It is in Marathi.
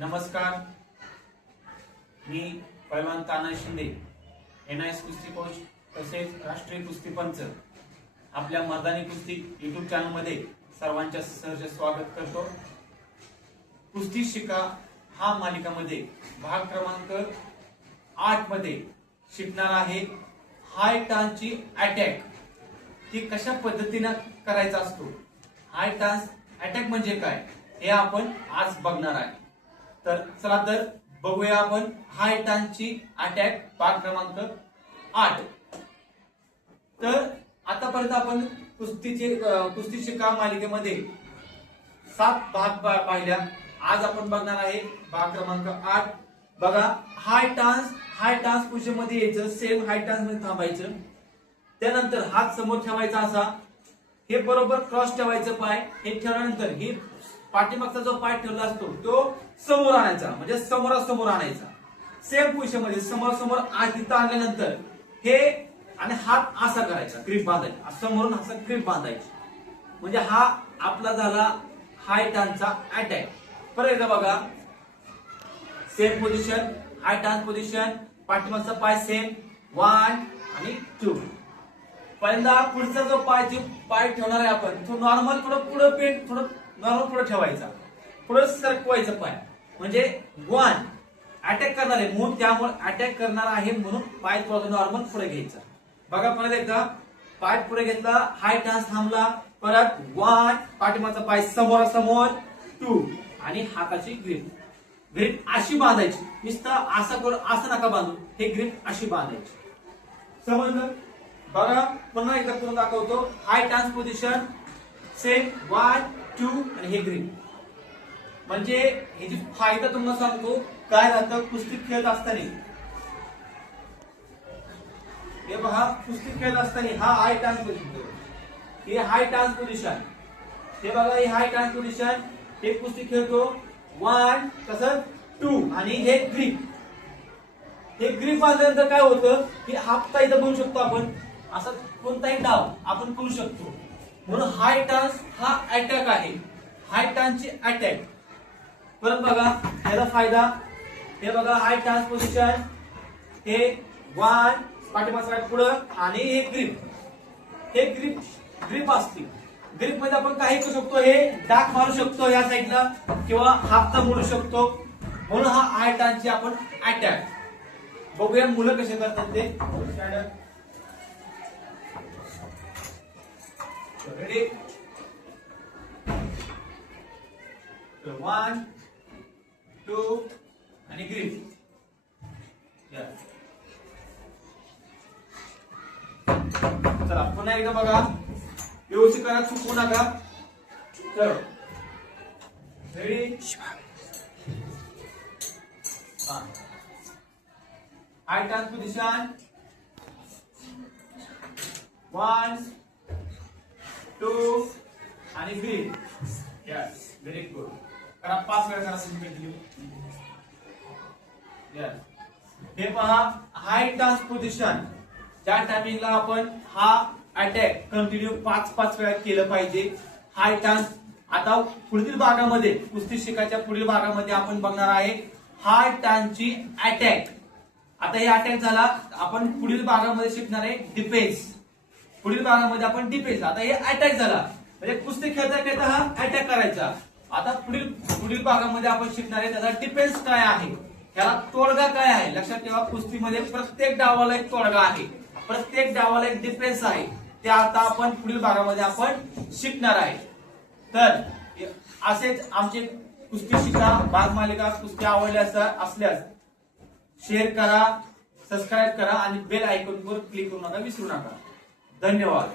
नमस्कार, मी पैलवान ताना शिंदे, NIS कुस्ती कोच तसेच राष्ट्रीय कुस्ती पंच आपल्या मर्दानी कुस्ती युट्यूब चॅनल मध्ये सर्वांचे सहर्ष स्वागत करतो। कुस्ती शिका हा मालिकामध्ये भाग क्रमांक 8 मध्ये शिकणार आहे हाय टांची अटॅक की कशा पद्धतीने करायचा असतो। हाय टांस अटॅक म्हणजे काय हे आपण आज बघणार आहे। तर चला तर बघूया आपण हाय टांची अटॅक भाग क्रमांक 8। तर आतापर्यंत आपण कुस्ती शिका मालिकेमध्ये 7 भाग पाहिल्या। आज आपण बघणार आहे भाग क्रमांक 8। बघा, हाय टांस पोझिशन मध्ये यायचं, सेम हाय टांस मध्ये थांबायचं, त्यानंतर हात समोर ठेवायचा असा, हे बरोबर क्रॉस ठेवायचं पाय, हे ठेवल्यानंतर ही पाठीमागचा जो पाय ठेवला असतो तो समोर आणायचा, म्हणजे समोरासमोर आणायचा। सेम पोझिशन मध्ये समोर इथं आणल्यानंतर हे आणि हात असा करायचा, ग्रिप बांधायचा, समोरून असा ग्रिप बांधायची, म्हणजे हा आपला झाला हाय टांचा अटॅक। परत एकदा बघा, सेम पोझिशन, हाय टांस पोझिशन, पाठीमागचा पाय सेम, 1 आणि 2। पहिल्यांदा पुढचा जो पाय ठेवणार आहे आपण तो नॉर्मल थोडं नॉर्मल पुढे ठेवायचा, पुढे सरकवायचा पाय, म्हणजे 1 अटॅक करणार आहे म्हणून, त्यामुळे अटॅक करणार आहे म्हणून पाय थोडा नॉर्मल पुढे घ्यायचा। बघा, परत एकदा पाय पुढे घेतला, हाय टांस थांबला, परत 1, पाठीमागचा पाय समोर 2 आणि हाताची ग्रिप अशी बांधायची। नुसतं असं नका बांधू, हे ग्रिप अशी बांधायची, समजलं? बघा, पुन्हा एकदा करून दाखवतो। हाय टांस पोझिशन, सेम 1, 2 आणि हे ग्रिप, म्हणजे ह्याची फायदा तुम्हाला सांगतो काय राहतं कुस्ती खेळत असताना। हे पहा, कुस्ती खेळत असताना हा हाय टांस पोझिशन, हे हाय टांस पोझिशन, हे बघा, हे हाय टांस पोझिशन, हे कुस्ती खेळतो 1 कसं 2 आणि हे ग्रिप बांधल्यानंतर काय होतं की हात इथं बनवू शकतो आपण, असं कोणताही डाव आपण करू शकतो, म्हणून हाय टांस हा अटॅक आहे, हाय टांची अटॅक। परत बघा याचा फायदा, हे बघा हाय टांस पोझिशन, हे 1 पाठीमागचा पुढं आणि हे ग्रिप असते। ग्रिप मध्ये आपण काही करू शकतो, हे डाक मारू शकतो या साईडला किंवा हातचा मोडू शकतो, म्हणून हा हाय टांची आपण अटॅक। बघूया मुलं कसे करतात ते। रेडी, 1, 2 आणि ग्रिप। चला पुन्हा एकदा बघा, व्यवस्थित करा, चुकवू नका। चलो रेडी, हाय टांस पोझिशन, 1, 2 आणि ग्रिप। Yes, very good. करा 5 वेळा करा कंटिन्यू। यस, हे पहा हाय टांस पोझिशन, ज्या टायमिंगला आपण हा अटॅक कंटिन्यू 5 वेळा केलं पाहिजे। हाय टांस। आता पुढील भागामध्ये, कुस्ती शिकायच्या पुढील भागामध्ये आपण बघणार आहे हाय टांची अटॅक। आता हे अटॅक झाला, आपण पुढील भागामध्ये शिकणार आहे डिफेन्स। पुढील भागामध्ये आपण डिफेन्स, आता हे अटॅक झाला म्हणजे कुस्ती खेळता हा अटॅक करायचा। आता पुढील भागामध्ये आपण शिकणार आहे त्याचा डिफेन्स काय आहे, त्याला तोडगा काय आहे। लक्षात ठेवा, कुस्तीमध्ये प्रत्येक डावाला एक तोडगा आहे, प्रत्येक डावाला एक डिफेन्स आहे, ते आता आपण पुढील भागामध्ये आपण शिकणार आहे। तर असेच आमचे कुस्ती शिका भाग मालिका कुस्ती आवडल्या असल्यास शेअर करा, सबस्क्राईब करा आणि बेल आयकॉनवर क्लिक करू नका, विसरू नका। धन्यवाद।